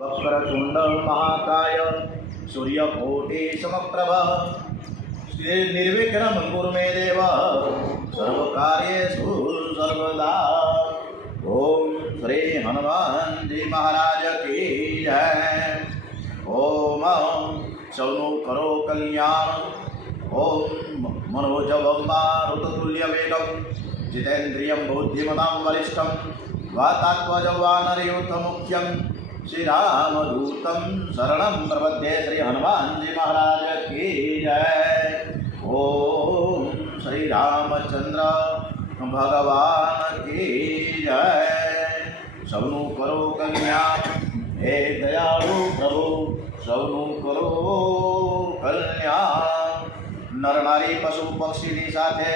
वक्रतुंड महाकाय सूर्यकोटि समप्रभ निर्विघ्नं कुरु मे देव सर्वकार्येषु सर्वदा। ओम श्री हनुमान जी महाराज की जय। ओम सौनु करो कल्याण। ओम मनोजवं मारुततुल्यवेगं जितेन्द्रियं बुद्धिमतां वरिष्ठं वातात्मजं वानरयूथमुख्यं श्रीरामदूतं शरणं प्रपद्ये। श्री हनुमान जी महाराज की जय। ओम श्री रामचंद्र भगवान की जय। सौनु करो कल्याण हे दयालु प्रभु सौनु करो कल्याण। नर नारी पशु पक्षी साथे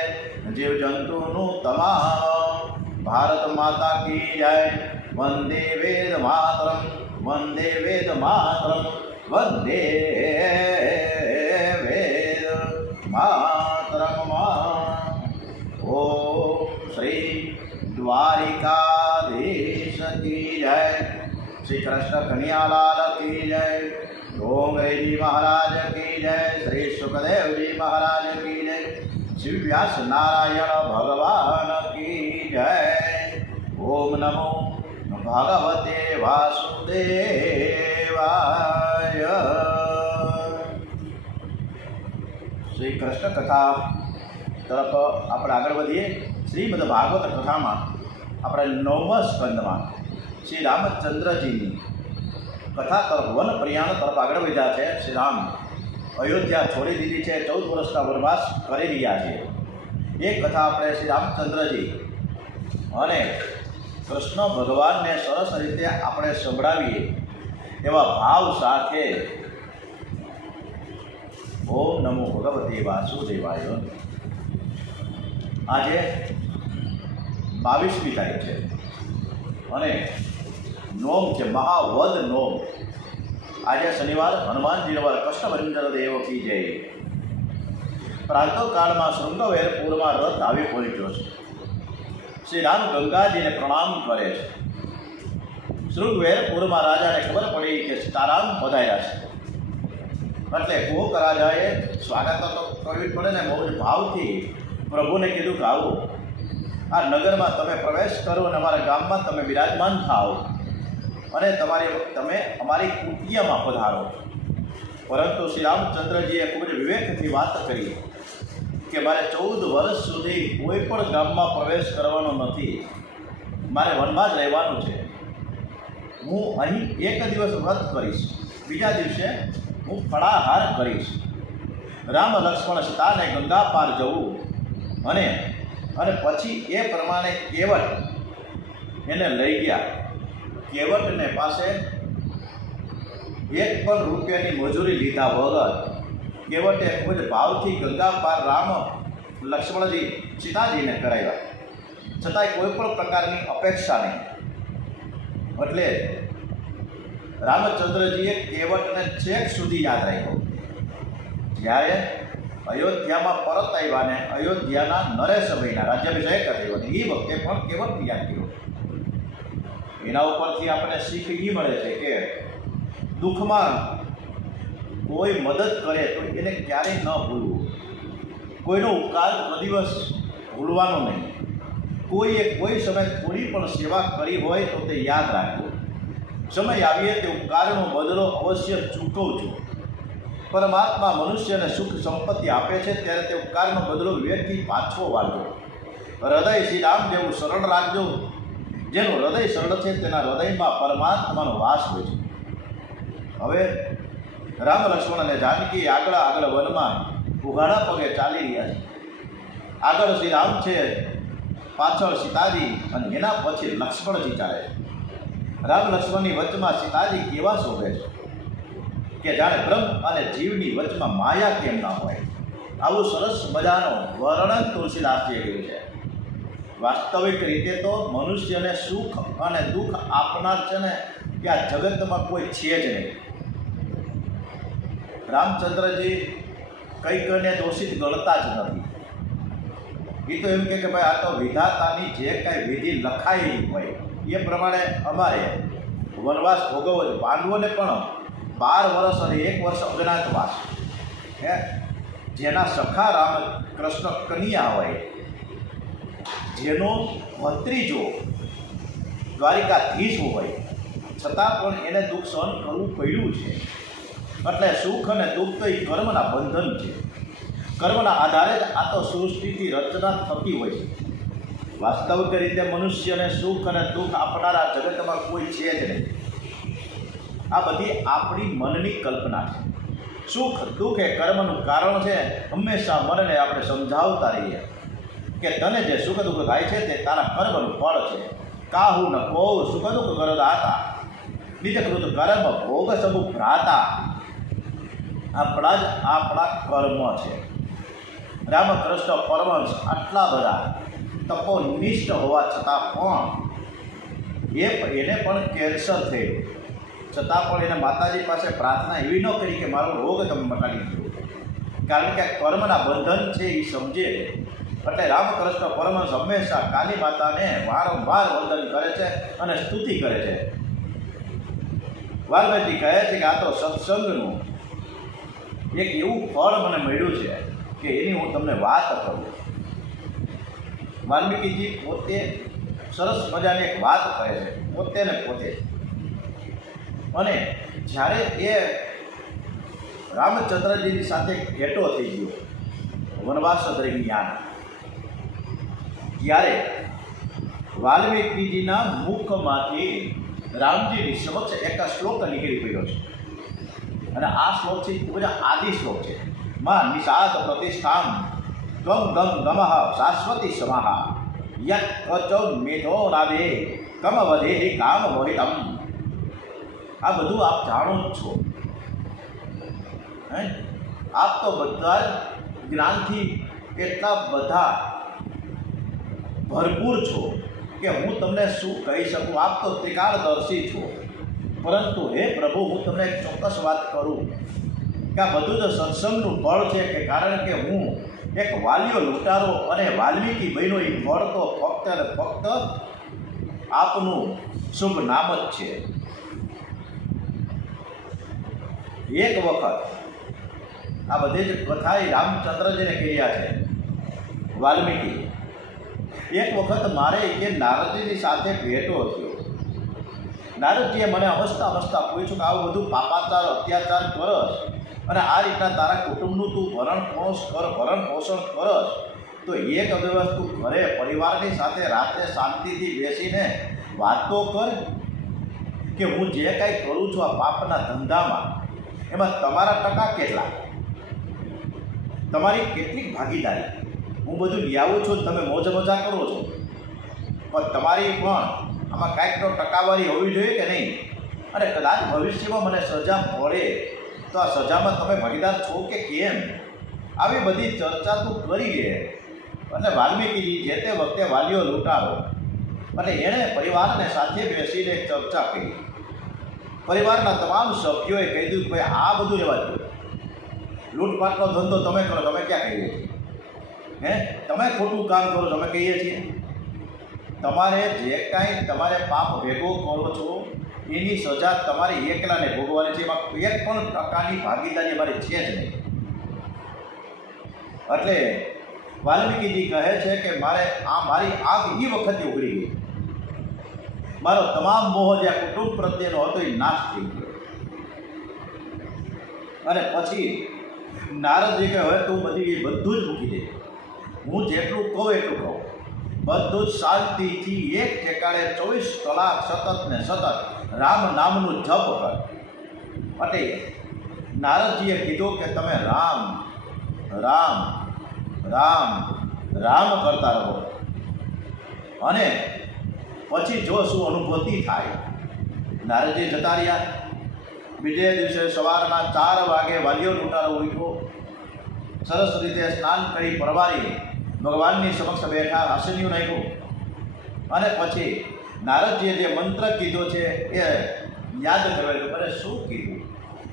जीव जंतु तमाम भारत माता की जय। वंदे वेद मातरम वंदे वेद मातरम वंदे वेद मातरम। ओम श्री द्वारिकाधीश की जय। श्री कृष्ण कन्हैयालाल की जय। डोंगरे जी महाराज की जय। श्री सुखदेव जी महाराज की जय। श्री व्यास नारायण भगवान की जय। ओम नमो भगवते वासुदेवाय। श्री कृष्ण कथा तरफ આપણે આગળ વધીએ। શ્રીમદ ભાગવત કથામાં આપણે 9મા સ્કંદમાં શ્રી રામચંદ્રજીની કથા તરફ વન પ્રયાણ તરફ આગળ વધ્યા છે। શ્રી રામ અયોધ્યા છોડી દીધી છે, 14 વર્ષના વનવાસ કરી રહ્યા છે। એ કથા આપણે શ્રી રામચંદ્રજી અને કૃષ્ણ ભગવાનને સરસ રીતે આપણે સંભળાવીએ એવા ભાવ સાથે ઓમ નમો ભગવતે વાસુદેવાય। આજે 22મી તારીખ છે અને નોમ છે મહાવદ નોમ। આજે શનિવાર હનુમાનજીનો વાર કૃષ્ણવંદન દેવ કી જય। પ્રાતઃકાળમાં શૃંગવેરપુરમાં રથ આવી પહોંચ્યો છે। શ્રી રામ ગંગાજીને પ્રણામ કરે છે। શૃંગવેરપુરમાં રાજાને ખબર પડી કે સીતારામ પધાર્યા છે, એટલે કોક રાજાએ સ્વાગત તો કરવી પડે ને, બહુ જ ભાવથી પ્રભુને કીધું કે આવો આ નગરમાં તમે પ્રવેશ કરો અને અમારા ગામમાં તમે બિરાજમાન થાઓ અને તમે અમારી કુટિયામાં પધારો। પરંતુ શ્રી રામચંદ્રજીએ ખૂબ જ વિવેકથી વાત કરી કે મારે 14 વર્ષ સુધી કોઈ પણ ગામમાં પ્રવેશ કરવાનો નથી, મારે વનમાં જ રહેવાનું છે। હું અહીં એક દિવસ વ્રત કરીશ, બીજા દિવસે હું ફળાહાર કરીશ। રામ લક્ષ્મણ સીતાને ગંગા પાર જવું અને પછી એ પ્રમાણે કેવટ એને લઈ ગયા। કેવટને પાસે 1 પણ રૂપિયાની મજૂરી લીધા વગર કેવટે ખૂબ જ ભાવથી ગંગા પાર રામ લક્ષ્મણજી સીતાજીને કરાવ્યા, છતાંય કોઈ પણ પ્રકારની અપેક્ષા નહીં। એટલે રામચંદ્રજીએ કેવટને છેક સુધી યાદ રાખ્યો। જ્યારે અયોધ્યામાં પરત આવ્યા ને અયોધ્યાના નરેશભાઈના રાજ્યાભિષેક થયો અને એ વખતે પણ કેવટને યાદ કર્યો। એના ઉપરથી આપણને શીખ એ મળે છે કે દુઃખમાં કોઈ મદદ કરે તો એને ક્યારેય ન ભૂલવું, કોઈનો ઉપકાર દિવસ ભૂલવાનો નહીં। કોઈએ કોઈ સમય થોડી પણ સેવા કરી હોય તો તે યાદ રાખવું, સમય આવીએ તે ઉપકારનો બદલો અવશ્ય ચૂકવજો। પરમાત્મા મનુષ્યને સુખ સંપત્તિ આપે છે ત્યારે તે ઉપકારનો બદલો વિવેકથી પાછો વાળજો। હૃદય શ્રી રામ જેવું સરળ રાખજો, જેનું હૃદય સરળ છે તેના હૃદયમાં પરમાત્માનો વાસ હોય છે। હવે રામ લક્ષ્મણ અને જાનકી આગળ વનમાં ઉઘાડા પગે ચાલી રહ્યા છે। આગળ શ્રી રામ છે, પાછળ સીતાજી અને એના પછી લક્ષ્મણજી ચાલે છે। રામ લક્ષ્મણની વચમાં સીતાજી કેવા શોભે છે કે જાણે બ્રહ્મ અને જીવની વચમાં માયા કેમ ના હોય। આવું સરસ મજાનો વર્ણન તુલસીદાસજીએ કર્યું છે। વાસ્તવિક રીતે તો મનુષ્યને સુખ અને દુઃખ આપનાર છે ને કે આ જગતમાં કોઈ છે જ નહીં। રામચંદ્રજી કંઈકને દોષિત ગણતા જ નથી। એ તો એમ કે ભાઈ આ તો વિધાતાની જે કાંઈ વિધિ લખાયેલી હોય એ પ્રમાણે અમારે વનવાસ ભોગવવો છે. પાંડવોને પણ 12 વર્ષ અને 1 વર્ષ અજ્ઞાતવાસ, હે, જેના સખા રામ કૃષ્ણ કન્યા હોય, જેનો ભત્રીજો દ્વારિકાધીશ હોય, છતાં પણ એને દુઃખ સહન કરવું પડ્યું છે. એટલે સુખ અને દુઃખ તો એ કર્મના બંધન છે. કર્મના આધારે જ આ તો સૃષ્ટિથી રચના થતી હોય છે. વાસ્તવિક રીતે મનુષ્યને સુખ અને દુઃખ આપનારા જગતમાં કોઈ છે જ નહીં. આ બધી આપણી મનની કલ્પના છે. સુખ દુઃખ એ કર્મનું કારણ છે. હંમેશા મનને આપણે સમજાવતા રહીએ કે તને જે સુખ દુઃખ થાય છે તે તારા કર્મનું ફળ છે. કાહુ ન કો સુખ દુઃખ કર દાતા, નિજકૃત કર્મ ભોગ સબુ ભ્રાતા. આપણા કર્મ છે. રામકૃષ્ણ પરમહંસ આટલા બધા તપોનિષ્ઠ હોવા છતાં પણ એને પણ કેન્સર થયું, છતાં પણ એને માતાજી પાસે પ્રાર્થના એવી ન કરી કે મારો રોગ તમે મટાડી દો, કારણ કે કર્મના બંધન છે એ સમજે. એટલે રામકૃષ્ણ પરમહંસ હંમેશા કાલી માતાને વારંવાર વંદન કરે છે અને સ્તુતિ કરે છે. વાલ્મીકી કહે છે કે આ તો સત્સંગનું એક એવું ફળ મને મળ્યું છે કે એની હું તમને વાત કરું. વાલ્મીકીજી પોતે સરસ મજાની એક વાત કહે છે, પોતે ને પોતે. અને જ્યારે એ રામચંદ્રજીની સાથે ભેટો થઈ ગયો વનવાસ દરમિયાન, ત્યારે વાલ્મીકીજીના મુખમાંથી રામજીની સમક્ષ એક શ્લોક નીકળી પડ્યો છે. અને આ શ્લોક છે ખૂબ જ આદિ શ્લોક છે. માં નિષાદ પ્રતિષ્ઠામ ગમ ગમ ગમઃ શાશ્વતી સમાહ યત કચૌ મેધો નાદે કમ વધે કામ મોહિતમ. આ બધું આપ જાણો જ છો. આપ તો બધા જ જ્ઞાનથી એટલા બધા ભરપૂર છો કે હું તમને શું કહી શકું. આપ તો ત્રિકાળદર્શી છો. પરંતુ હે પ્રભુ, હું તમને એક ચોક્કસ વાત કરું કે આ બધું જ સત્સંગનું ફળ છે. કે કારણ કે હું એક વાલીઓ લૂંટારો અને વાલ્મીકી બન્યો, એ ફળ તો ફક્ત અને ફક્ત આપનું શુભ નામ જ છે. એક વખત આ બધી જ કથા રામચંદ્રજીને કર્યા છે વાલ્મીકી. એક વખત મારે એ નારદજીની સાથે ભેટો થયો. નારદજીએ મને હસતા પૂછ્યું કે આવું બધું પાપાચાર અત્યાચાર કરસ અને આ રીતના તારા કુટુંબનું તું ભરણ પોષણ કરસ, તો એક દિવસ તું ઘરે પરિવારની સાથે રાત્રે શાંતિથી બેસીને વાતો કર કે હું જે કાંઈ કરું છું આ પાપના ધંધામાં, એમાં તમારા ટકા કેટલા, તમારી કેટલીક ભાગીદારી. હું બધું લાવું છું, તમે મોજ મજા કરો છો, પણ તમારી પણ આમાં કાંઈક તો ટકાવારી હોવી જોઈએ કે નહીં. અને કદાચ ભવિષ્યમાં મને સજા મળે તો આ સજામાં તમે ભાગીદાર છો કે કેમ, આવી બધી ચર્ચા તું કરી લે. એટલે વાલ્મીકીજી જે તે વખતે વાલીઓ લૂંટારો અને એણે પરિવારને સાથે બેસીને ચર્ચા કરી. પરિવારના તમામ સભ્યોએ કહી દીધું કે ભાઈ આ બધું રહેવા દો, લૂંટપાટનો ધંધો તમે કરો, તમે ક્યાં કહીએ છીએ, તમે ખોટું કામ કરો, તમે કહીએ છીએ. તમારે જે કાંઈ તમારે પાપ ભેગો કરો છો એની સજા તમારે એકલાને ભોગવવાની છે. એમાં 1% ભાગીદારી અમારી છે જ નહીં. એટલે વાલ્મીકીજી કહે છે કે મારી આગ એ વખતે ઉઘડી ગઈ. મારો તમામ મોહ જે કુટુંબ પ્રત્યેનો હતો એ નાશ થઈ ગયો. અને પછી નારદજી કહે હવે તું બધું જ મૂકી દે, હું જેટલું કહું એટલું કહું, બધું જ શાંતિથી એક ઠેકાણે 24 કલાક સતત ને સતત રામ નામનું જપ કર. એટલે નારદજીએ કીધું કે તમે રામ રામ રામ રામ કરતા રહો અને પછી જો શું અનુભૂતિ થાય. નારદજી જતા રહ્યા. બીજે દિવસે સવારના 4 વાગે વાલીઓ લૂંટારો ઉઠ્યો, સરસ રીતે સ્નાન કરી પરવારી ભગવાનની સમક્ષ બેઠા, હાસનિયું નાખ્યું અને પછી નારદજીએ જે મંત્ર કીધો છે એ યાદ કરવાનું. મને શું કીધું?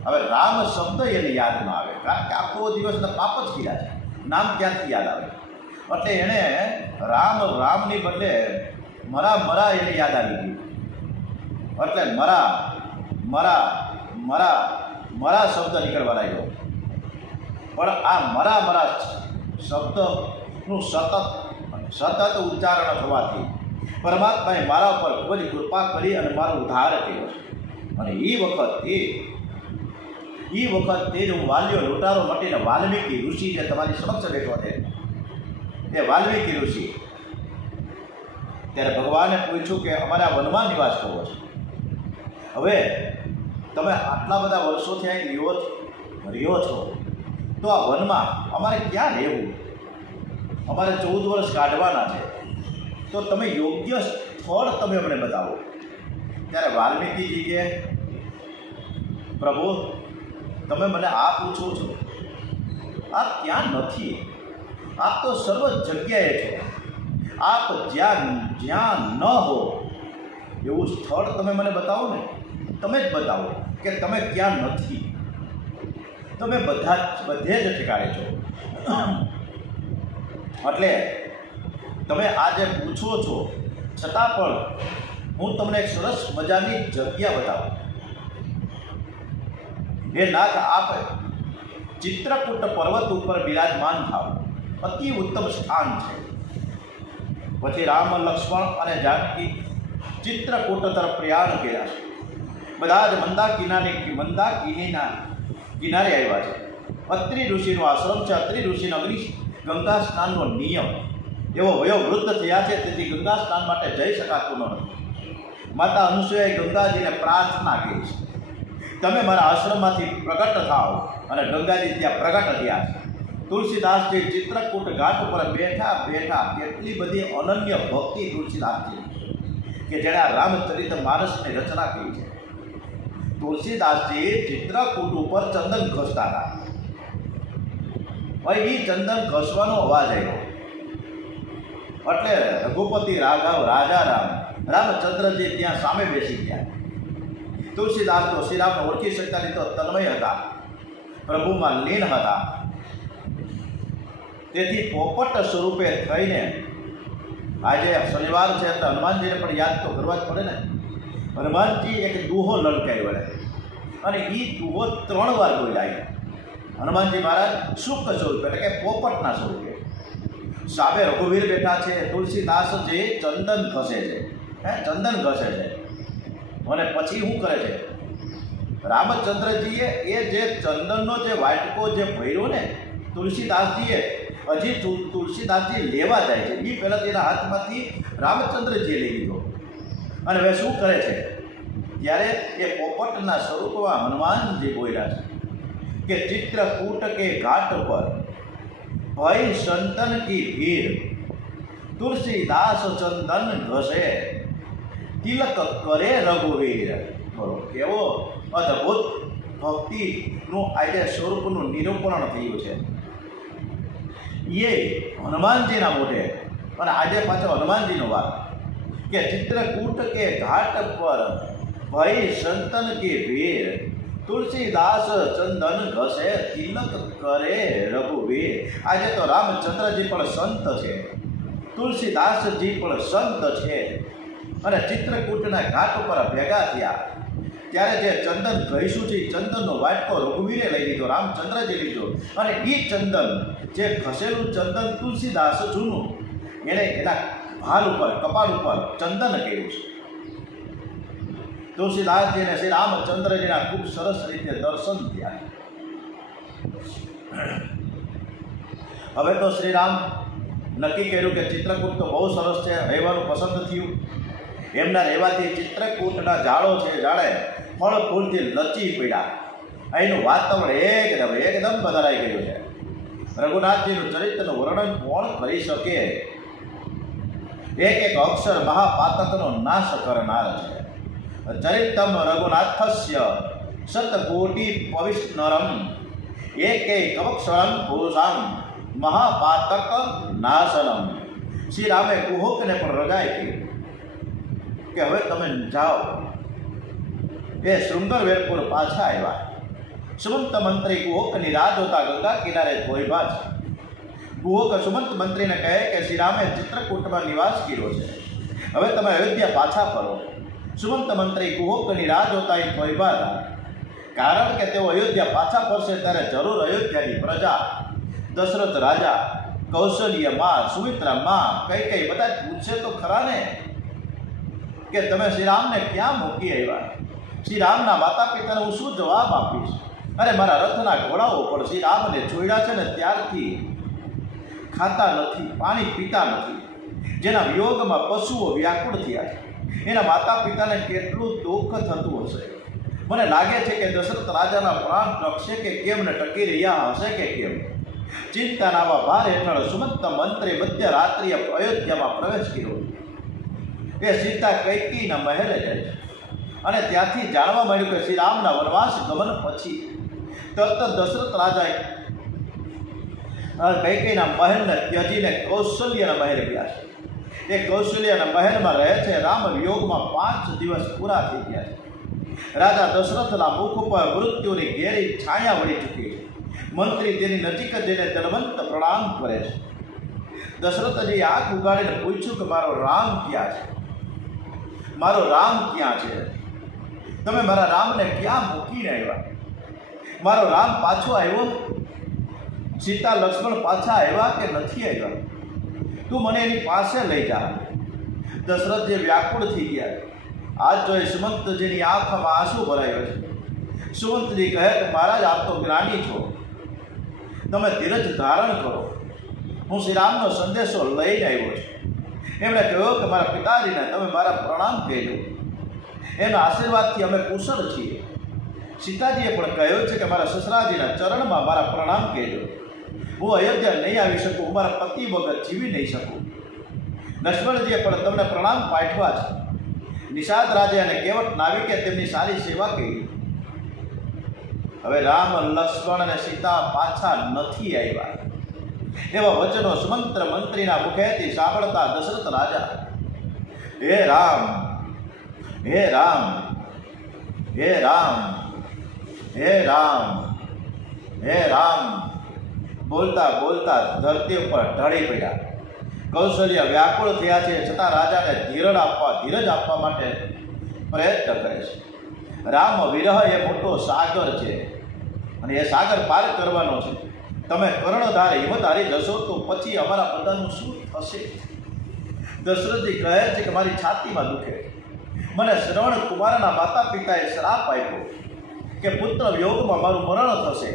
હવે રામ શબ્દ એને યાદ ન આવે, કારણ કે આખો દિવસના પાપ જ કીધા છે, નામ ક્યાંથી યાદ આવે? એટલે એણે રામની બદલે મરા એને યાદ આવી ગયું. એટલે મરા મરા મરા મરા શબ્દ નીકળવા લાગ્યો. પણ આ મરા મરા શબ્દનું સતત ઉચ્ચારણ થવાથી પરમાત્માએ મારા ઉપર ખૂબ જ કૃપા કરી અને મારો ઉદ્ધાર કર્યો. અને એ વખત હું વાલ્યો લૂંટારો મટીને વાલ્મીકી ઋષિ જે તમારી સમક્ષ બેઠો છે એ વાલ્મીકી ઋષિ, ત્યારે ભગવાને પૂછ્યું કે અમારે આ વનમાં નિવાસ કરવો છે. હવે તમે આટલા બધા વર્ષોથી અહીં રહ્યો છો, તો આ વનમાં અમારે ક્યાં રહેવું? અમારે 14 વર્ષ કાઢવાના છે, તો તમે યોગ્ય સ્થળ તમે અમને બતાવો. ત્યારે વાલ્મીકીજી કે પ્રભુ, તમે મને આ પૂછો છો, આપ ત્યાં નથી, આપ તો સર્વ જગ્યાએ છો. આપ જ્યાં ન હો એવું સ્થળ તમે મને બતાવો ને. તમે જ બતાવો કે તમે ક્યાં નથી. તમે બધે જ ઠેકાણે છો. એટલે તમે આ જે પૂછો છો છતાં પણ હું તમને એક સરસ મજાની જગ્યા બતાવું. હે નાથ, આપ ચિત્રકૂટ પર્વત ઉપર બિરાજમાન થાવ. અતિ ઉત્તમ સ્થાન છે. પછી રામ, લક્ષ્મણ અને જાનકી ચિત્રકૂટ તરફ પ્રયાણ કર્યા છે. બધા જ મંદાકિનીના કિનારે આવ્યા છે. અત્રિ ઋષિનો આશ્રમ છે. અત્રિ ઋષિનો ગંગા સ્નાનનો નિયમ એવો વયોવૃદ્ધ થયા છે, તેથી ગંગા સ્નાન માટે જઈ શકાતું નથી. માતા અનુસૂયાએ ગંગાજીને પ્રાર્થના કરી છે, તમે મારા આશ્રમમાંથી પ્રગટ થાઓ, અને ગંગાજી ત્યાં પ્રગટ થયા છે. તુલસીદાસજી ચિત્રકૂટ ઘાટ ઉપર બેઠા કેટલી બધી અનન્ય ભક્તિ તુલસીદાસજી કે જેણે આ રામચરિત માનસની રચના કરી છે. તુલસીદાસજી ચિત્રકૂટ ઉપર ચંદન ઘસતા હતા. હવે એ ચંદન ઘસવાનો અવાજ આવ્યો એટલે રઘુપતિ રાઘવ રાજારામ રામચંદ્રજી ત્યાં સામે બેસી ગયા. તુલસીદાસ તો શ્રીરામને ઓળખી શકતા નહીં, તો તન્મય હતા, પ્રભુમાં લીન હતા. તેથી પોપટ સ્વરૂપે થઈને આજે શનિવાર છે એટલે હનુમાનજીને પણ યાદ તો કરવા જ પડે ને. હનુમાનજી એક દુહો લલકાઈ વળે અને એ દુહો 3 વાર બોલાય. હનુમાનજી મહારાજ શુક્ર સ્વરૂપે એટલે કે પોપટના સ્વરૂપે. સામે રઘુવીર બેઠા છે. તુલસીદાસજી ચંદન ઘસે છે, ચંદન ઘસે છે. અને પછી શું કરે છે? રામચંદ્રજીએ એ જે ચંદનનો જે વાટકો જે ભર્યો ને તુલસીદાસજીએ, હજી તુલસીદાસજી લેવા જાય છે એ પહેલાં તેના હાથમાંથી રામચંદ્રજીએ લઈ લીધો. અને હવે શું કરે છે? ત્યારે એ પોપટના સ્વરૂપમાં હનુમાનજી બોલ્યા છે કે ચિત્રકૂટ કે ઘાટ પર ભય સંતન કી ભીડ, તુલસીદાસ ચંદન ઘસે, તિલક કરે રઘુવીર. બરોબર, કેવો અદ્ભુત ભક્તિનું આજે સ્વરૂપનું નિરૂપણ થયું છે એ હનુમાનજીના મોઢે. અને આજે પાછો હનુમાનજીનો વાત કે ચિત્રકૂટ કે ઘાટ પર ભય સંતન કે ભીર, તુલસીદાસ ચંદન ઘસે, તિલક કરે રઘુવીર. આજે તો રામચંદ્રજી પણ સંત છે, તિલકજી પણ સંત છે. અને ચિત્રકૂટના ઘાટ ઉપર ભેગા થયા ત્યારે જે ચંદન ઘસ્યું છે એ ચંદનનો વાટકો રઘુવીરે લઈ લીધો, રામચંદ્રજી લીધો. અને એ ચંદન જે ઘસેલું ચંદન તુલસીદાસ જૂનું એણે એના ભાલ ઉપર કપાળ ઉપર ચંદન કર્યું છે. તુલસીદાસજીને શ્રી રામચંદ્રજીના ખૂબ સરસ રીતે દર્શન થયા. હવે તો શ્રીરામ નક્કી કર્યું કે ચિત્રકૂટ તો બહુ સરસ છે, રહેવાનું પસંદ થયું. એમના રહેવાથી ચિત્રકૂટના ઝાડો છે, ઝાડે ફળ ફૂલથી લચી પડ્યા. અહીંનું વાતાવરણ એકદમ બદલાઈ ગયું છે. રઘુનાથજીનું ચરિત્રનું વર્ણન કોણ કરી શકે? એક એક અક્ષર મહાપાતકનો નાશ કરનાર છે. ચરિતમ રઘુનાથસ્ય શતકોટિ પવિષ્ણરમ, એકૈકમક્ષરમ પુરુષામ મહાપાતક નાશનમ. શ્રી રામે કુહુકને પણ રજાઈ કરી કે હવે તમે જાઓ. એ શૃંગરવેરપુર પાછા આવ્યા. સુમંત મંત્રી કુહુકની રાહ જોતા ગંગા કિનારે ધોઈભા છે. કુહુક સુમંત મંત્રીને કહે કે શ્રી રામે ચિત્રકૂટમાં નિવાસ કર્યો છે, હવે તમે અયોધ્યા પાછા ફરો. સુમંત મંત્રી કુહકની રાહ જોતા થોભા હતા, કારણ કે તેઓ અયોધ્યા પાછા ફરશે ત્યારે જરૂર અયોધ્યાની પ્રજા, દશરથ રાજા, કૌશલ્ય માં, સુમિત્રા માં, કઈ બધા પૂછશે તો ખરા ને કે તમે શ્રી રામને ક્યાં મૂકી આવ્યા? શ્રી રામના માતા પિતાને હું શું જવાબ આપીશ? અરે મારા રથના ઘોડાઓ પણ શ્રી રામને જોડ્યા છે ને ત્યારથી ખાતા નથી, પાણી પીતા નથી. જેના વિયોગમાં પશુઓ વ્યાકુળ થયા છે, એના માતા પિતાને કેટલું દુઃખ થતું હશે. મને લાગે છે કે દશરથ રાજાના પ્રાણ ટકશે કે કેમ ને ટકી રહ્યા હશે કે કેમ. ચિંતાના આવા ભાર હેઠળ સુમંત મંત્રી મધ્યરાત્રિએ અયોધ્યામાં પ્રવેશ કર્યો. એ સીતા કૈકેયીના મહેલે જાય છે અને ત્યાંથી જાણવા મળ્યું કે શ્રી રામના વનવાસ ગમન પછી તરત દશરથ રાજાએ કૈકેયીના મહેલને ત્યજીને કૌશલ્યના મહેલ ગયા છે. એ કૌશલ્યના મહેલમાં રહે છે. રામ વિયોગમાં 5 દિવસ પૂરા થઈ ગયા છે. રાજા દશરથના મુખ ઉપર મૃત્યુની ઘેરી છાયા વળી ચૂકી છે. મંત્રી તેની નજીક જઈને દલવંત પ્રણામ કરે છે. દશરથજી આંખ ઉગાડીને પૂછ્યું કે મારો રામ ક્યાં છે? મારો રામ ક્યાં છે? તમે મારા રામને ક્યાં મૂકીને આવ્યા? મારો રામ પાછો આવ્યો? સીતા લક્ષ્મણ પાછા આવ્યા કે નથી આવ્યા? તું મને એની પાસે લઈ જા. દશરથજી વ્યાકુળ થઈ ગયા. આજ જોઈ સુમંતજીની આંખમાં આંસુ ભરાયો છે. સુમંતજી કહે કે મહારાજ, આપ તો જ્ઞાની છો, તમે ધીરજ ધારણ કરો. હું શ્રી રામનો સંદેશો લઈને આવ્યો છું. એમણે કહ્યું કે મારા પિતાજીને તમે મારા પ્રણામ કહેજો. એના આશીર્વાદથી અમે કુશળ છીએ. સીતાજીએ પણ કહ્યું છે કે મારા સસરાજીના ચરણમાં મારા પ્રણામ કહેજો. હું અયોધ્યા નહીં આવી શકું, હું મારા પતિ વગર જીવી નહીં શકું. લક્ષ્મણજીએ પણ તમને પ્રણામ પાઠવા છે. નિષાદ રાજે અને કેવટ નાવિકે તેમની સારી સેવા કરી. હવે રામ, લક્ષ્મણ અને સીતા પાછા નથી આવ્યા. એવા વચનો સુમંત્ર મંત્રીના મુખેથી સાંભળતા દશરથ રાજા, હે રામ, હે રામ, હે રામ, હે રામ, હે રામ બોલતા બોલતા ધરતી ઉપર ઢળી પડ્યા. કૌશલ્ય વ્યાકુળ થયા છે, છતાં રાજાને ધીરજ આપવા માટે પ્રયત્ન કરે છે. રામ વિરહ એ મોટો સાગર છે અને એ સાગર પાર કરવાનો છે. તમે કર્ણધાર હિંમત હારી જશો તો પછી અમારા બધાનું શું થશે? દશરથજી કહે છે કે મારી છાતીમાં દુખે. મને શ્રવણ કુમારના માતા પિતાએ શ્રાપ આપ્યો કે પુત્ર વિયોગમાં મારું મરણ થશે.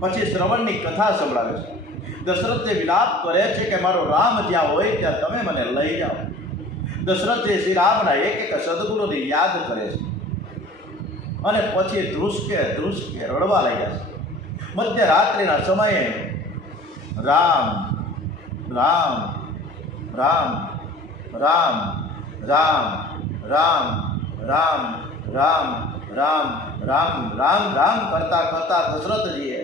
પછી શ્રવણની કથા સંભળાવે છે. દશરથજી વિલાપ કરે છે કે મારો રામ જ્યાં હોય ત્યાં તમે મને લઈ જાઓ. દશરથજી શ્રી રામના એક સદગુરુની યાદ કરે છે અને પછી ધ્રુસકે રડવા લાગ્યા છે. મધ્યરાત્રિના સમયે રામ, રામ, રામ, રામ, રામ, રામ, રામ, રામ, રામ, રામ, રામ, રામ કરતા કરતા દશરથજીએ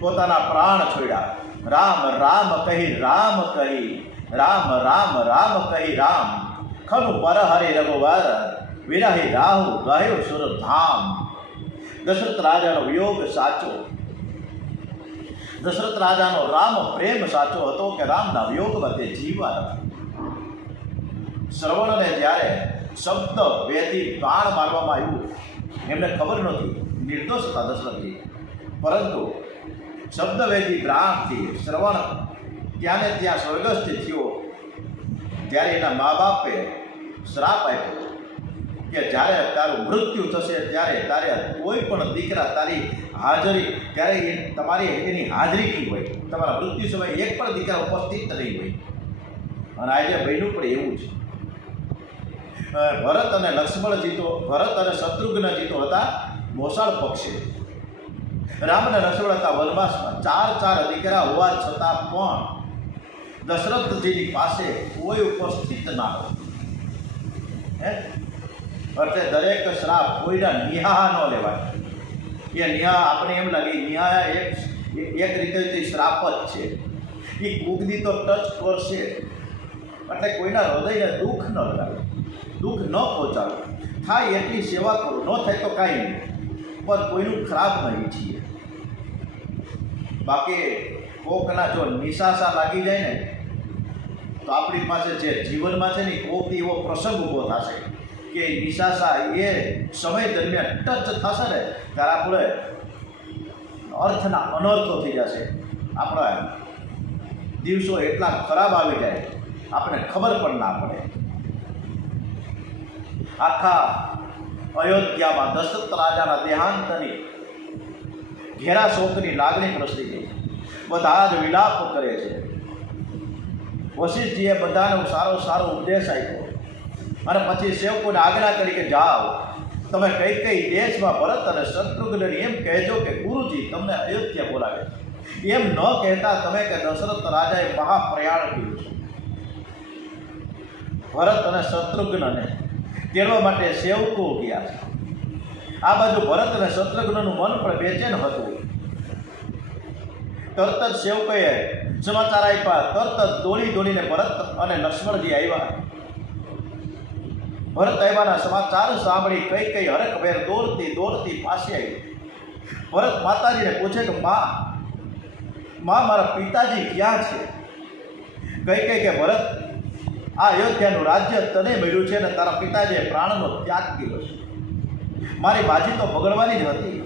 પોતાના પ્રાણ છોડ્યા. રામ રામ કહી, રામ કહી, રામ રામ રામ કહી, રામ ખનુ પર હરે રઘુવર વિરહી રાહુ ગયો સુર ધામ. દશરથ રાજાનો વિયોગ સાચો. દશરથ રાજાનો રામ પ્રેમ સાચો હતો કે રામના વિયોગમાં તે જીવવા નથી. શ્રવણને જ્યારે શબ્દ વેથી પ્રાણ મારવામાં આવ્યું, એમને ખબર નહોતી, નિર્દોષ હતા દશરથજી, પરંતુ શબ્દ વેથી પ્રાણથી શ્રવણ ત્યાં ને ત્યાં સ્વર્ગસ્થ થયો. ત્યારે એના મા બાપે શ્રાપ આપ્યો કે જ્યારે તારું મૃત્યુ થશે ત્યારે તારે કોઈ પણ દીકરા તારી હાજરી, ત્યારે તમારી એની હાજરી કી હોય, તમારા મૃત્યુ સમયે એક પણ દીકરા ઉપસ્થિત નહીં હોય. અને આજે બન્યું પણ એવું છે. ભરત અને લક્ષ્મણજી તો, ભરત અને શત્રુઘ્નજી તો હતા મોસાળ પક્ષી. રામ અને લક્ષ્મણ હતા વનવાસમાં. 4 દીકરા હોવા છતાં પણ દશરથજીની પાસે કોઈ ઉપસ્થિત ના હોય. એટલે દરેક શ્રાપ કોઈના નિહાહ ન લેવાય. એ નિહાહ આપણે એમ લાગે નિહાહ એક રીતે શ્રાપ જ છે. એ કુગદી તો ટચ કરશે એટલે કોઈના હૃદયને દુઃખ ન લાગે, દુઃખ ન પહોંચાડો. થાય એટલી સેવા કરો, ન થાય તો કાંઈ નહીં, પણ કોઈનું ખરાબ નહીં ઈચ્છીએ. બાકી કોકના જો નિશાસા લાગી જાય ને તો આપણી પાસે જે જીવનમાં છે ને કોકથી એવો પ્રસંગ ઊભો થશે કે કે નિશાસા એ સમય દરમિયાન ટચ થશે ને ત્યારે આપણે અર્થના અનર્થો થઈ જશે. આપણા દિવસો એટલા ખરાબ આવી જાય આપણે ખબર પણ ના પડે. આખા અયોધ્યામાં દશરથ રાજાના દેહાંતની ઘેરા શોકની લાગણી પ્રસરી ગઈ. બધા જ વિલાપ કરે છે. વશિષ્ઠજીએ બધાને સારો ઉપદેશ આપ્યો અને પછી સેવકોને આજ્ઞા કરી કે જાઓ તમે કઈ દેશમાં ભરત અને શત્રુઘ્નને એમ કહેજો કે ગુરુજી તમને અયોધ્યા બોલાવે. એમ ન કહેતા તમે કે દશરથ રાજાએ મહાપ્રયાણ કર્યું છે. ભરત અને શત્રુઘ્નને તેડવા માટે સેવકો ગયા છે. આ બાજુ ભરત અને શત્રુઘ્નનું મન પણ બેચેન હતું. તરત જ સેવકોએ સમાચાર આપ્યા. તરત જ દોડીને ભરત અને લક્ષ્મણજી આવ્યા. ભરત આવ્યાના સમાચાર સાંભળી કઈ હરખભેર દોડતી પાછી આવી. ભરત માતાજીને પૂછે કે માં મારા પિતાજી ક્યાં છે? કઈ કે ભરત આ અયોધ્યાનું રાજ્ય તને મળ્યું છે અને તારા પિતાજીએ પ્રાણનો ત્યાગ કર્યો છે. મારી બાજી તો બગડવાની જ હતી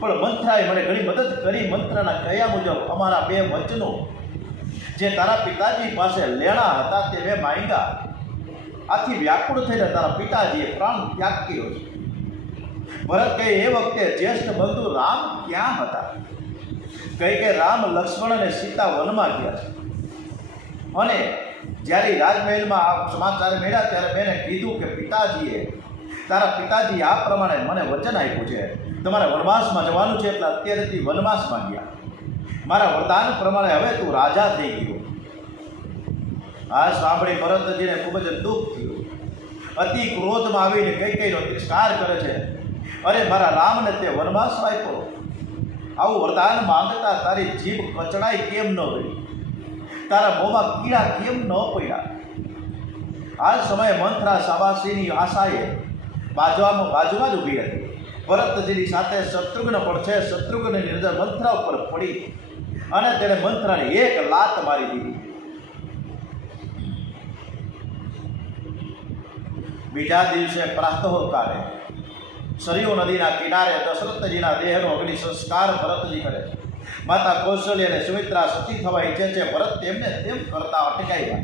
પણ મંથરાએ મને ઘણી મદદ કરી. મંત્રના કહ્યા મુજબ અમારા 2 વચનો જે તારા પિતાજી પાસે લેણા હતા તે મેં માંગ્યા. આથી વ્યાકુળ થઈને તારા પિતાજીએ પ્રાણ ત્યાગ કર્યો છે. ભરત કહે એ વખતે જ્યેષ્ઠ બંધુ રામ ક્યાં હતા? કે રામ લક્ષ્મણ અને સીતા વનમાં ગયા છે. અને જ્યારે રાજમહેલમાં આ સમાચાર મળ્યા ત્યારે મેં કીધું કે તારા પિતાજી આ પ્રમાણે મને વચન આપ્યું છે તમારે વનવાસમાં જવાનું છે એટલે અત્યારેથી વનવાસમાં ગયા. મારા વરદાન પ્રમાણે હવે તું રાજા થઈ ગયો. આ સાંભળી ભરતજીને ખૂબ જ દુઃખ થયું. અતિ ક્રોધમાં આવીને કઈનો તિરસ્કાર કરે છે. અરે મારા રામને તે વનવાસ આપ્યો. આવું વરદાન માંગતા તારી જીભ કચડાઈ કેમ ન ગઈ? તારા મોંમાં કીડા કેમ ન પડ્યા? આ સમયે મંથરા શાબાશીની આશાએ બાજુમાં જ ઊભી હતી. ભરતજીની સાથે શત્રુઘ્ન પણ છે. શત્રુઘ્નની નજર મંથરા ઉપર પડી અને તેણે મંથરાને એક લાત મારી દીધી. બીજા દિવસે પ્રાતઃકાળે સરયુ નદીના કિનારે દશરથજીના દેહનો અગ્નિ સંસ્કાર ભરતજી કરે છે. માતા કૌશલ્ય અને સુમિત્રા સતી થવા ઈચ્છે છે. ભરત તેમને તેમ કરતા અટકાવ્યા.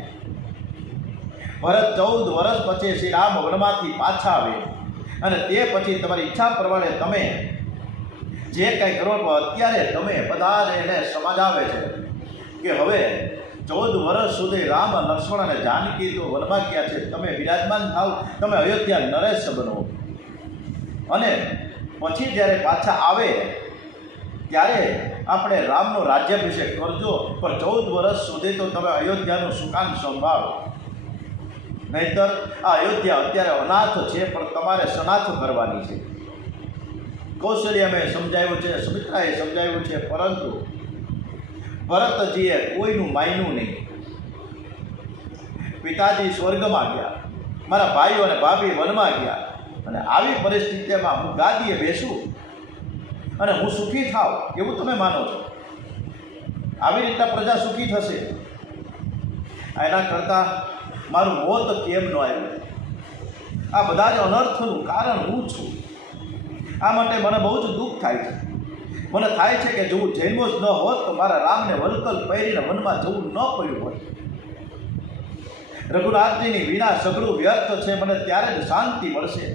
ભરત 14 વર્ષ પછી શ્રી રામ વનમાંથી પાછા આવે અને તે પછી તમારી ઈચ્છા પ્રમાણે તમે જે કંઈ કરો તો અત્યારે તમે બધા જ એને સમજાવે છે કે હવે 14 વર્ષ સુધી રામ લક્ષ્મણ અને જાનકી તો વનમાં ગયા છે. તમે વિરાજમાન થાવ, તમે અયોધ્યા નરેશ બનો અને પછી જ્યારે પાછા આવે ત્યારે આપણે રામનો રાજ્યાભિષેક કરજો. પણ 14 વર્ષ સુધી તો તમે અયોધ્યાનું સુકાન સંભાળો. નહીતર આ અયોધ્યા અત્યારે અનાથ છે પણ તમારે સનાથ કરવાની છે. કૌશલ્યાએ સમજાવ્યું છે, સુમિત્રાએ સમજાવ્યું છે, પરંતુ ભરતજીએ કોઈનું માન્યું નહીં. પિતાજી સ્વર્ગમાં ગયા, મારા ભાઈઓ અને ભાભી વનમાં ગયા અને આવી પરિસ્થિતિમાં હું ગાદીએ બેસું અને હું સુખી થાવ એવું તમે માનો છો? આવી રીતના પ્રજા સુખી થશે? એના કરતાં મારું મોત કેમ ન આવ્યું? આ બધા જ અનર્થનું કારણ હું છું. આ માટે મને બહુ જ દુઃખ થાય છે. મને થાય છે કે જો હું જન્મો જ ન હોત તો મારા રામને વલકલ પહેરીને વનમાં જવું ન પડ્યું હોત. રઘુનાથજીની વિના સગળું વ્યર્થ છે. મને ત્યારે જ શાંતિ મળશે.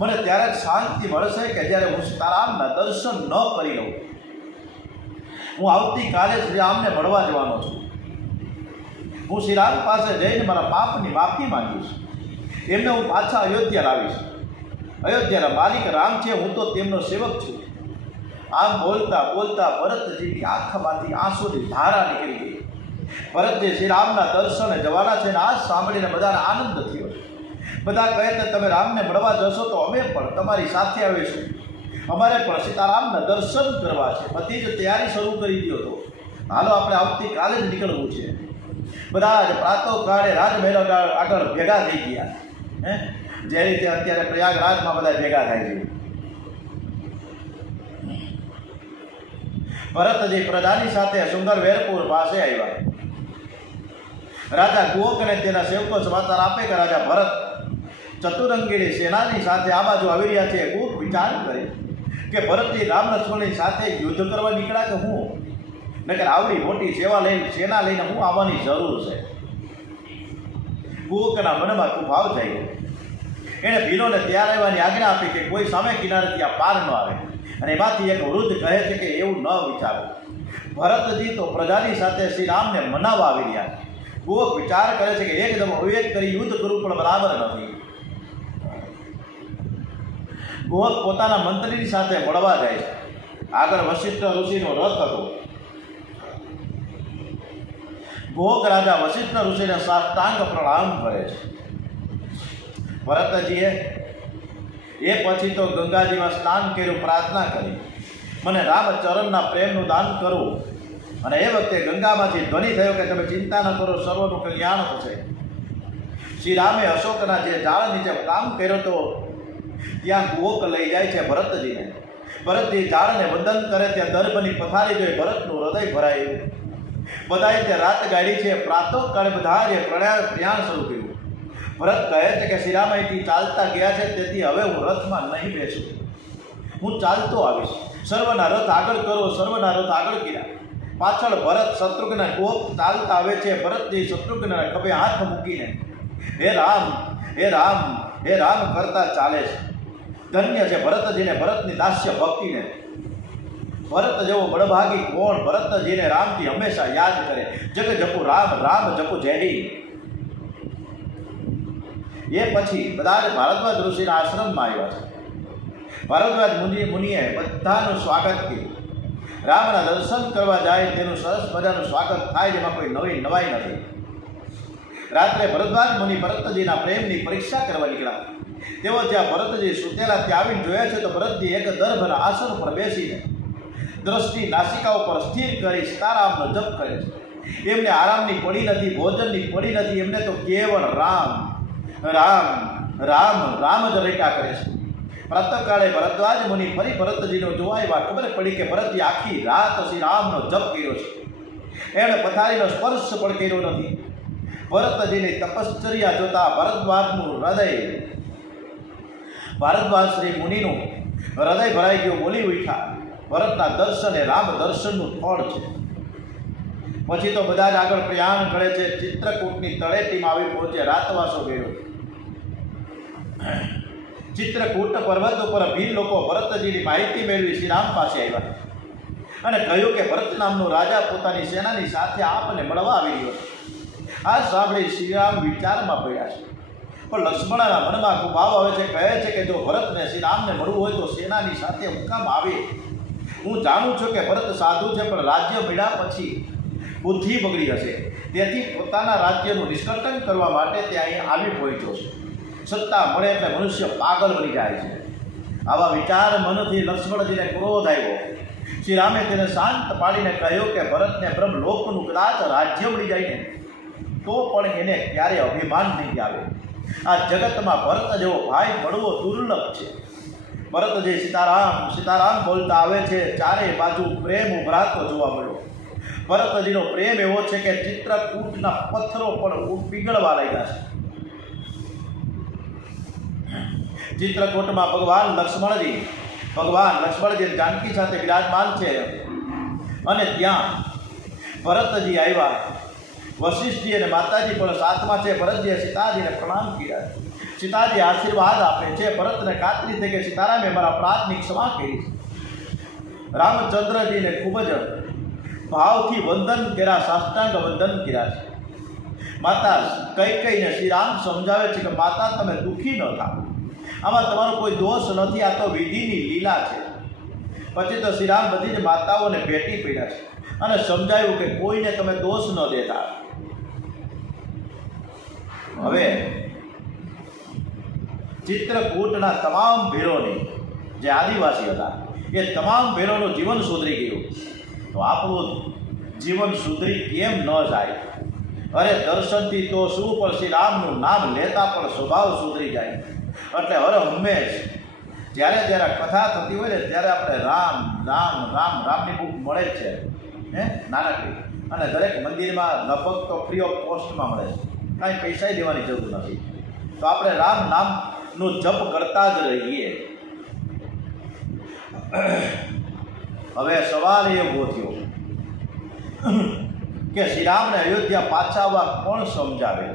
મને ત્યારે જ શાંતિ મળશે કે જ્યારે હું સીતારામના દર્શન ન કરી લઉં. હું આવતીકાલે શ્રી રામને મળવા જવાનો છું. હું શ્રી રામ પાસે જઈને મારા પાપની માફી માંગીશ. એમને હું પાછા અયોધ્યા લાવીશ. અયોધ્યાના માલિક રામ છે, હું તો તેમનો સેવક છું. આમ બોલતા બોલતા ભરતજીની આંખમાંથી આંસુની ધારા નીકળી ગઈ. ભરતજી શ્રી રામના દર્શને જવાના છે ને આ સાંભળીને બધાને આનંદ થયો. બધા કહે કે તમે રામને મળવા જશો તો અમે પણ તમારી સાથે આવીશું. અમારે પણ સીતારામના દર્શન કરવા છે. બધી જ તૈયારી શરૂ કરી દો. તો હાલો આપણે આવતીકાલે જ નીકળવું છે. બધા જ પ્રાતઃકાળે રાજમહેલ આગળ ભેગા થઈ ગયા. જે રીતે અત્યારે પ્રયાગરાજમાં બધા ભેગા થાય છે. ભરતજી પ્રજાની સાથે સુંદર વેરપુર પાસે આવ્યા. રાજા કુંવક અને તેના સેવકો સમાચાર આપે કે રાજા ભરત ચતુરંગીની સેનાની સાથે આ બાજુ આવી રહ્યા છે, ખૂબ વિચાર કરે કે ભરતજી રામ લક્ષ્મણની સાથે યુદ્ધ કરવા નીકળ્યા કે હું, નકર આવડી મોટી સેના લઈને હું આવવાની જરૂર છે. કુવકના મનમાં ખૂબ ભાવ થઈ ગયો. એણે ભીલોને તૈયાર રહેવાની આજ્ઞા આપી કે કોઈ સામે કિનારેથી આ પાર ન આવે. અને એમાંથી એક વૃદ્ધ કહે છે કે એવું ન વિચારો, ભરતજી તો પ્રજાની સાથે શ્રી રામને મનાવવા આવી રહ્યા છે. કુવક વિચાર કરે છે કે એકદમ અવિવેક કરી યુદ્ધ કરવું પણ બરાબર નથી. કુવક પોતાના મંત્રીની સાથે મળવા જાય છે. આગળ વશિષ્ઠ ઋષિનો રથ હતો. કુવક રાજા વશિષ્ઠ ઋષિને સાષ્ટાંગ પ્રણામ કરે છે. ભરતજીએ એ પછી તો ગંગાજીમાં સ્નાન કર્યું, પ્રાર્થના કરી, મને રામચરણના પ્રેમનું દાન કરો. અને એ વખતે ગંગામાંથી ધ્વનિ થયો કે તમે ચિંતા ન કરો, સર્વનું કલ્યાણ થશે. શ્રી રામે અશોકના જે ઝાડ નીચે કામ કર્યો તો ત્યાં કુવક લઈ જાય છે ભરતજીને. ભરતજી ઝાડને વંદન કરે ત્યાં દર્ભની પથારી જોઈ ભરતનું હૃદય ભરાયું. બધાએ તે રાત ગાડી છે. પ્રાતઃકાળે બધાએ પ્રયાણ શરૂ કર્યું. ભરત કહે છે કે શ્રીરામ અહીંથી ચાલતા ગયા છે, તેથી હવે હું રથમાં નહીં બેસું, હું ચાલતો આવીશ. સર્વના રથ આગળ કરો. સર્વના રથ આગળ કર્યા. પાછળ ભરત શત્રુઘ્ન કુવક ચાલતા આવે છે. ભરતજી શત્રુઘ્નના ખભે હાથ મૂકીને હે રામ, હે રામ, હે રામ કરતા ચાલે છે. ધન્ય છે ભરતજીને, ભરતની દાસ્ય ભક્તિને. ભરત જેવો બળભાગી કોણ? ભરતજીને રામજી હંમેશા યાદ કરે. જગ જપુ રામ, રામ જપુ જય. એ પછી બધા જ ભારદ્વાજ ઋષિના આશ્રમમાં આવ્યા છે. ભારદ્વાજ મુનિએ બધાનું સ્વાગત કર્યું. રામના દર્શન કરવા જાય તેનું સરસ મજાનું સ્વાગત થાય, જેમાં કોઈ નવી નવાઈ નથી. રાત્રે ભરદ્વાજ મુનિ ભરતજીના પ્રેમની પરીક્ષા કરવા નીકળ્યા. તેઓ જ્યાં ભરતજી સુતેલા ત્યાં આવીને જોયા છે તો ભરતજી એક દર્ભના આસન પર બેસીને દ્રષ્ટિ નાસિકા ઉપર સ્થિર કરી સીતારામનો જપ કરે છે. એમને આરામની પડી નથી, ભોજનની પડી નથી. એમને તો કેવળ રામ રામ રામ રામ જ રેટા કરે છે. પ્રાતઃકાળે ભરદ્વાજ મુનિ ફરી ભરતજીનો જોવા આવ્યા. ખબર પડી કે ભરતજી આખી રાત શ્રી રામનો જપ કર્યો છે. એણે પથારીનો સ્પર્શ પણ કર્યો નથી. ભરતજીની તપશ્ચર્યા જોતા ભારદ્વાજ શ્રી મુનિનું હૃદય ભરાઈ ગયું. બોલી ઉઠ્યા, ભરતના દર્શન એ રામ દર્શનનું ફળ છે. પછી તો બધા જ આગળ પ્રયાણ કરે છે. ચિત્રકૂટની તળેટીમાં આવી પહોંચે. રાતવાસો ગયો. ચિત્રકૂટ પર્વત ઉપર ભીલ લોકો ભરતજીની માહિતી મેળવી શ્રી રામ પાસે આવ્યા અને કહ્યું કે ભરત નામનો રાજા પોતાની સેનાની સાથે આપને મળવા આવી રહ્યો છે. આ સાંભળી શ્રીરામ વિચારમાં પડ્યા છે. પણ લક્ષ્મણના મનમાં ખૂબ ભાવ આવે છે. કહે છે કે જો ભરતને શ્રીરામને મળવું હોય તો સેનાની સાથે હું કામ આવે? હું જાણું છું કે ભરત સાધુ છે, પણ રાજ્ય મળ્યા પછી બુદ્ધિ બગડી હશે. તેથી પોતાના રાજ્યનું નિષ્કર્ષણ કરવા માટે તે અહીં આવી પહોંચ્યો છે. સત્તા મળે એટલે મનુષ્ય પાગલ બની જાય છે. આવા વિચાર મનથી લક્ષ્મણજીને ક્રોધ આવ્યો. શ્રી રામે તેને શાંત પાડીને કહ્યું કે ભરતને બ્રહ્મલોકનું કદાચ રાજ્ય મળી જાય ને તો પણ એને ક્યારે અભિમાન નહીં આવે. આ જગતમાં ભરત જેવો ભાઈ મળવો દુર્લભ છે. ભરતજી સીતારામ સીતારામ બોલતા આવે છે. ચારે બાજુ પ્રેમ ઉભરાતો જોવા મળ્યો. ભરતજીનો પ્રેમ એવો છે કે ચિત્રકૂટના પથ્થરો પણ પીગળવા લાગ્યા છે. ચિત્રકૂટમાં ભગવાન લક્ષ્મણજી જાનકી સાથે વિરાજમાન છે. અને ત્યાં ભરતજી આવ્યા. વશિષ્ઠજી અને માતાજી પણ સાથમાં છે. ભરતજીએ સીતાજીને પ્રણામ કર્યા. સીતાજી આશીર્વાદ આપે છે. ભરતને ખાતરી થઈ કે સીતારામે મારા અપરાધની ક્ષમા કરી. રામચંદ્રજીને ખૂબ જ ભાવથી વંદન કર્યા, સાષ્ટાંગ વંદન કર્યા છે. માતા કૈકેયીને શ્રીરામ સમજાવે છે કે માતા તમે દુઃખી ન થાઓ, આમાં તમારો કોઈ દોષ નથી, આ તો વિધિની લીલા છે. પછી તો શ્રીરામ બધી જ માતાઓને ભેટી પડ્યા છે અને સમજાયું કે કોઈને તમે દોષ ન દેતા. હવે ચિત્રકૂટના તમામ ભીલોની જે આદિવાસી હતા એ તમામ ભીલોનું જીવન સુધરી ગયું. તો આપણું જીવન સુધરી કેમ ન જાય? અરે દર્શનથી તો શું, પણ શ્રી રામનું નામ લેતા પણ સ્વભાવ સુધરી જાય. એટલે હર હંમેશ જ્યારે જ્યારે કથા થતી હોય ને ત્યારે આપણે રામ રામ રામ રામની બુક મળે જ છે, નાનકડી. અને દરેક મંદિરમાં લગભગ તો ફ્રી ઓફ કોસ્ટમાં મળે છે. કાંઈ પૈસા દેવાની જરૂર નથી. તો આપણે રામ નામનું જપ કરતા જ રહીએ. હવે સવાલ એ ઊભો થયો કે શ્રીરામને અયોધ્યા પાછા આવવા કોણ સમજાવે?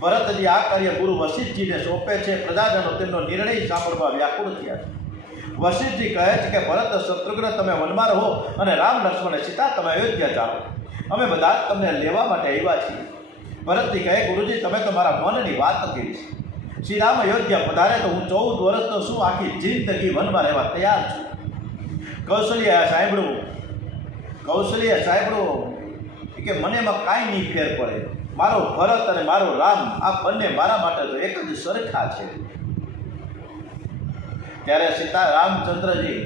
ભરતજી આ કાર્ય ગુરુ વશિષ્ઠજીને સોંપે છે. પ્રજાજનો તેમનો નિર્ણય સાંભળવા વ્યાકુળ થયા છે. વશિષ્ઠજી કહે છે કે ભરત શત્રુઘ્ન તમે વનમાં રહો અને રામ લક્ષ્મણ સીતા તમે અયોધ્યા ચાલો. અમે બધા જ તમને લેવા માટે આવ્યા છીએ. ભરતજી કહે ગુરુજી તમે તો મારા મનની વાત કરી છે. શ્રી રામ અયોધ્યા પધારે તો હું 14 વર્ષનો શું આખી જિંદગી વનમાં રહેવા તૈયાર છું. કૌશલ્યાએ સાંભળ્યું કે મને એમાં કાંઈ નહીં ફેર પડે. મારો ભરત અને મારો રામ આ બંને મારા માટે તો એક જ સરખા છે. ત્યારે સીતા રામચંદ્રજી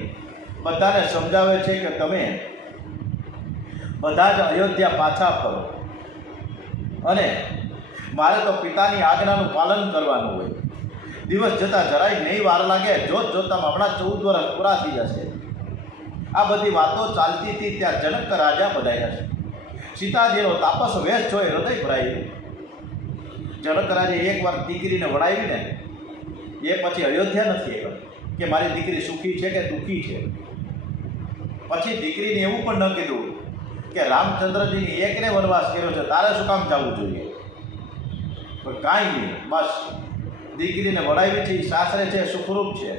બધાને સમજાવે છે કે તમે બધા જ અયોધ્યા પાછા ફરો અને મારે તો પિતાની આજ્ઞાનું પાલન કરવાનું હોય. દિવસ જતાં જરાય નહીં વાર લાગે. જોતામાં હમણાં 14 વર્ષ પૂરા થઈ જશે. આ બધી વાતો ચાલતી હતી ત્યાં જનક રાજા પધાર્યા છે. સીતાજીનો તાપસ વેશ જોઈ હૃદય ભરાયું. જનક રાજે એકવાર દીકરીને વડાવીને એ પછી અયોધ્યા નથી આવ્યા કે મારી દીકરી સુખી છે કે દુઃખી છે. પછી દીકરીને એવું પણ ન કીધું કે રામચંદ્રજીની એકને વનવાસ કર્યો છે તારે શું કામ જવું જોઈએ. પણ કાંઈ નહીં, બસ દીકરીને વડાવી છે, એ સાસરે છે, સુખરૂપ છે,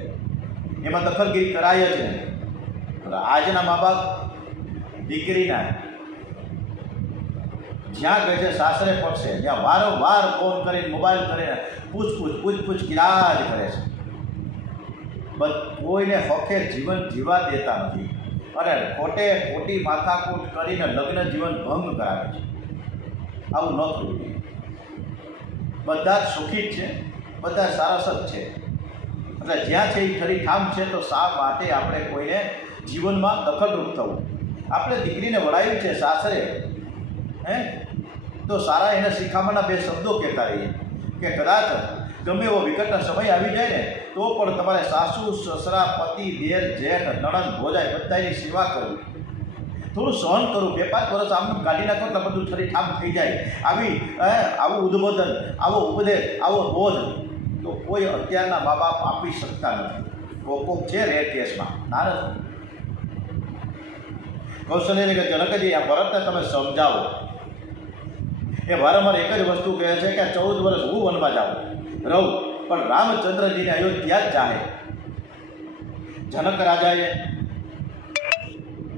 એમાં દખલગીરી કરાય જ નહીં. આજના મા બાપ દીકરીના જ્યાં કહે છે સાસરે પડશે ત્યાં વારંવાર ફોન કરીને મોબાઈલ કરીને પૂછ કિરાજ કરે છે. કોઈને હકે જીવન જીવા દેતા નથી અને ખોટી માથાકૂટ કરીને લગ્ન જીવન ભંગ કરાવે છે. આવું ન થવું જોઈએ. બધા જ સુખી જ છે, બધા સરસ જ છે. એટલે જ્યાં છે એ ખરી ઠામ છે. તો શા માટે આપણે કોઈને જીવનમાં દખલરૂપ થવું? આપણે દીકરીને વડાવી છે સાસરે તો સારા એને શિખામણના 2 શબ્દો કહેતા રહીએ કે કદાચ ગમે એવો વિકટ સમય આવી જાય ને તો પણ તમારે સાસુ સસરા પતિ દેર જેઠ નણંદ ભોજાઈ બધાની સેવા કરવી. થોડું સહન કરવું. 2-5 વર્ષ આમ કાઢી નાખો એટલે બધું શરીર ઠામ થઈ જાય. આવું ઉદ્બોધન, આવો ઉપદેશ, આવો બોધ તો કોઈ અત્યારના મા બાપ આપી શકતા નથી. કોક છે રેર કેસમાં, ના નથી. કૌશલ્યને કે જનકજી આ ભરતને તમે સમજાવો. એ વારંવાર એક જ વસ્તુ કહે છે કે 14 વર્ષ હું વનમાં જાઉં રહું પણ રામચંદ્રજીને અયોધ્યા જ ચાહે. જનક રાજાએ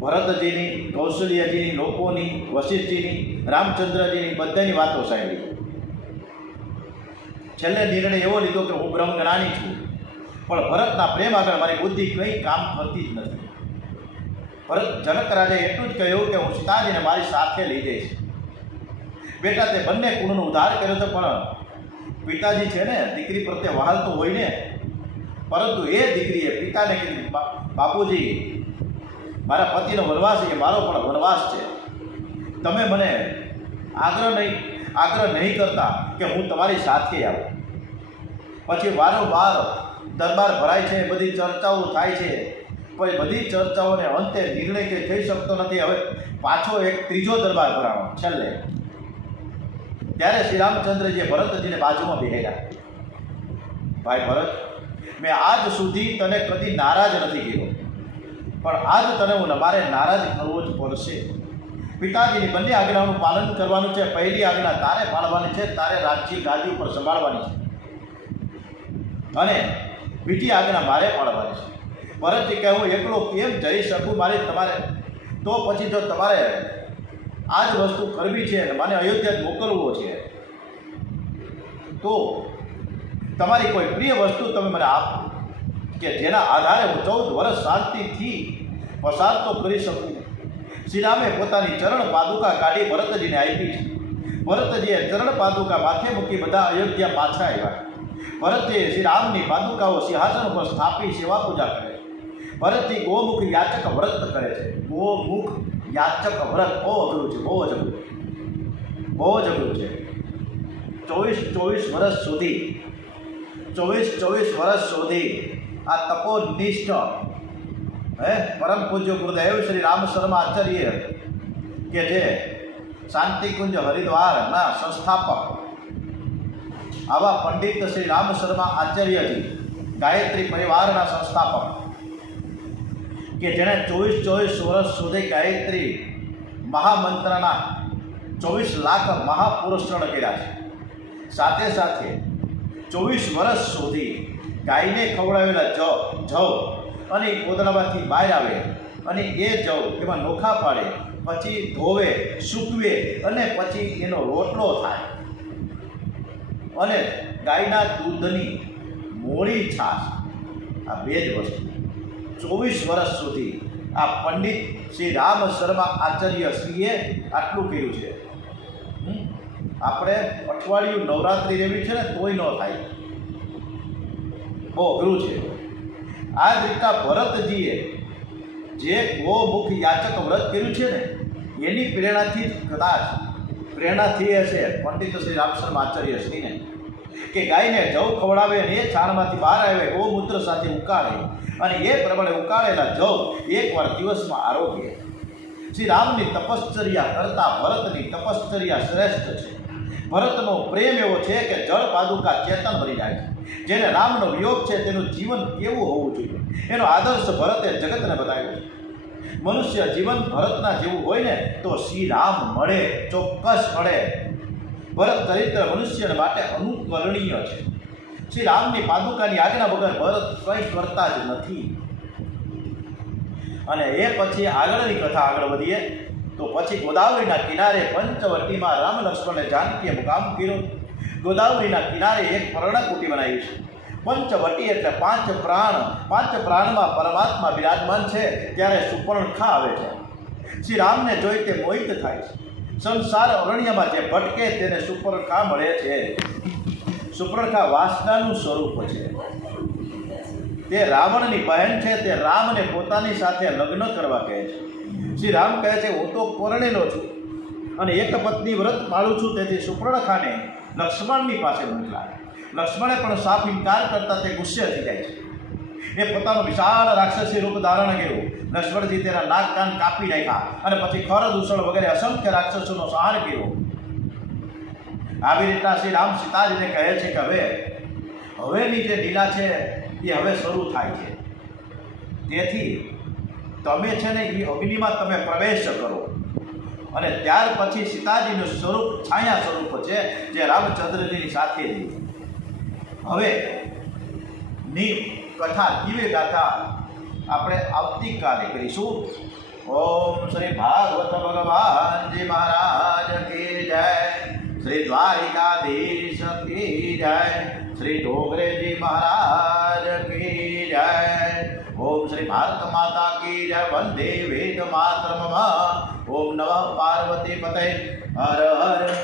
ભરતજીની, કૌશલ્યજીની, લોકોની, વશિષ્ઠજીની, રામચંદ્રજીની બધાની વાતો સાંભળી. છેલ્લે નિર્ણય એવો લીધો કે હું બ્રહ્મ જ્ઞાની છું પણ ભરતના પ્રેમ આગળ મારી બુદ્ધિ કંઈ કામ કરતી જ નથી. જનક રાજાએ એટલું જ કહ્યું કે હું સીતાજીને મારી સાથે લઈ જઈશ. બેટા તે બંને કુળનો ઉદ્ધાર કર્યો છે પણ પિતાજી છે ને દીકરી પ્રત્યે વહાલ તો હોય ને. પરંતુ એ દીકરીએ પિતાને કીધું બાપુજી મારા પતિનો વનવાસ એ મારો પણ વનવાસ છે. તમે મને આગ્રહ નહીં કરતા કે હું તમારી સાથે આવું. પછી વારંવાર દરબાર ભરાય છે, બધી ચર્ચાઓ થાય છે. પછી બધી ચર્ચાઓને અંતે નિર્ણય કંઈ થઈ શકતો નથી. હવે પાછો એક ત્રીજો દરબાર ભરાણો છેલ્લે. ત્યારે શ્રી રામચંદ્રજીએ ભરતજીને બાજુમાં બેહાડ્યા. ભાઈ ભરત, મેં આજ સુધી તને કદી નારાજ નથી કર્યો પણ આજ તને મારે નારાજ કરવો જ પડશે. પિતાજીની બંને આજ્ઞાઓનું પાલન કરવાનું છે. પહેલી આજ્ઞા તારે પાળવાની છે, તારે રાજ્ય ગાદી ઉપર સંભાળવાની છે અને બીજી આજ્ઞા મારે પાળવાની છે. ભરતજી કહે હું એકલો કેમ જઈ શકું? તમારે તો પછી જો તમારે આ જ વસ્તુ કરવી છે અને મને અયોધ્યા મોકલવો છે તો તમારી કોઈ પ્રિય વસ્તુ તમે મને આપો કે જેના આધારે હું 14 વર્ષ શાંતિથી પસાર તો કરી શકું. શ્રીરામે પોતાની ચરણ પાદુકા કાઢી ભરતજીને આપી છે. ભરતજીએ ચરણ પાદુકા માથે મૂકી બધા અયોધ્યા પાછા આવ્યા. ભરતજીએ શ્રીરામની પાદુકાઓ સિંહાસન ઉપર સ્થાપી સેવા પૂજા કરે. ભરતજી ગોમુખ યાચક વ્રત કરે છે. ગોમુખ યાચક વ્રત બહુ અઘરું છે, બહુ જ અઘરું છે. 24 વર્ષ સુધી આ તપોનિષ્ઠ પરમ પૂજ્ય ગુરુદેવ શ્રી રામ શર્મા આચાર્ય કે જે શાંતિકુંજ હરિદ્વારના સંસ્થાપક આવા પંડિત શ્રી રામ શર્મા આચાર્યજી ગાયત્રી પરિવારના સંસ્થાપક કે જેણે 24 વર્ષ સુધી ગાયત્રી મહામંત્રના 24 લાખ મહાપુરુષણ કર્યા છે. સાથે સાથે 24 વર્ષ સુધી ગાયને ખવડાવેલા જવ અને ગોદડામાંથી બહાર આવે અને એ જવ એમાં નોખા પાડે, પછી ધોવે, સૂકવે અને પછી એનો રોટલો થાય અને ગાયના દૂધની મોળી છાશ, આ બે જ વસ્તુ 24 વર્ષ સુધી આ પંડિત શ્રી રામ શર્મા આચાર્ય શ્રીએ આટલું કર્યું છે. આપણે અઠવાડિયું નવરાત્રિ રહેવી છે ને તોય ન થાય, બહુ અઘરું છે. આ જ રીતના ભરતજીએ જે ગોમુખ યાચક વ્રત કર્યું છે ને એની પ્રેરણાથી કદાચ પ્રેરણાથી હશે પંડિત શ્રી રામ શર્મા આચાર્ય શ્રીને કે ગાયને જવ ખવડાવે અને એ છાણમાંથી બહાર આવે, ગૌમૂત્ર સાથે ઉકાળે અને એ પ્રમાણે ઉકાળેલા જવ એકવાર દિવસમાં આરોગ્ય. શ્રી રામની તપશ્ચર્યા કરતાં ભરતની તપશ્ચર્યા શ્રેષ્ઠ છે. ભરતનો પ્રેમ એવો છે કે જળ પાદુકા ચેતન બની જાય છે. જેને રામનો વિયોગ છે તેનું જીવન કેવું હોવું જોઈએ એનો આદર્શ ભરતે જગતને બતાવ્યો છે. મનુષ્ય જીવન ભરતના જેવું હોય ને તો શ્રી રામ મળે, ચોક્કસ મળે. ભરત ચરિત્ર મનુષ્ય માટે અનુકરણીય છે. શ્રી રામની પાદુકાની આજ્ઞા વગર ભરત કંઈ કરતા જ નથી. અને એ પછી આગળની કથા આગળ વધીએ તો પછી ગોદાવરીના કિનારે પંચવટીમાં રામ લક્ષ્મણે જાનકીએ મુકામ કર્યો. ગોદાવરીના કિનારે એક પર્ણકુટી બનાવી છે. પંચવટી એટલે 5 પ્રાણ, 5 પ્રાણમાં પરમાત્મા બિરાજમાન છે. ત્યારે સુપર્ણખા આવે છે. શ્રી રામને જોઈ તે મોહિત થાય છે. સંસાર અરણ્યમાં જે ભટકે તેને સુપર્ણખા મળે છે. સુપર્ણખા વાસનાનું સ્વરૂપ છે. તે રાવણની બહેન છે. તે રામને પોતાની સાથે લગ્ન કરવા કહે છે. શ્રી રામ કહે છે હું તો પરણેલો છું અને એક પત્ની વ્રત પાળું છું, તેથી સુપર્ણખાને લક્ષ્મણની પાસે મોકલાય. લક્ષ્મણે પણ સાફ ઇનકાર કરતા તે ગુસ્સે થઈ જાય છે. એ પોતાનું વિશાળ રાક્ષસી રૂપ ધારણ કર્યું. લક્ષ્મણજી તેના નાક કાન કાપી નાખ્યા અને પછી ખર દૂષણ વગેરે અસંખ્ય રાક્ષસોનો સંહાર કર્યો. આવી રીતના શ્રી રામ સીતાજીને કહે છે કે હવેની જે લીલા છે એ હવે શરૂ થાય છે. તેથી તમે છે ને એ અગ્નિમાં તમે પ્રવેશ કરો. અને ત્યાર પછી સીતાજીનું સ્વરૂપ છાયા સ્વરૂપ છે જે રામચંદ્રજીની સાથે રહી. હવે ની કથા દિવ્ય ગાથા આપણે આવતીકાલે કરીશું. ઓમ શ્રી ભાગવત ભગવાનજી મહારાજ કી જય, શ્રી દ્વારિકાધીશ કી જય, શ્રી ડોગરેજી મહારાજ કી જય. ઓમ શ્રી ભારત માતા કી જય. વંદે વેદ માતરમ. ઓમ નમઃ પાર્વતી પતય. હર હર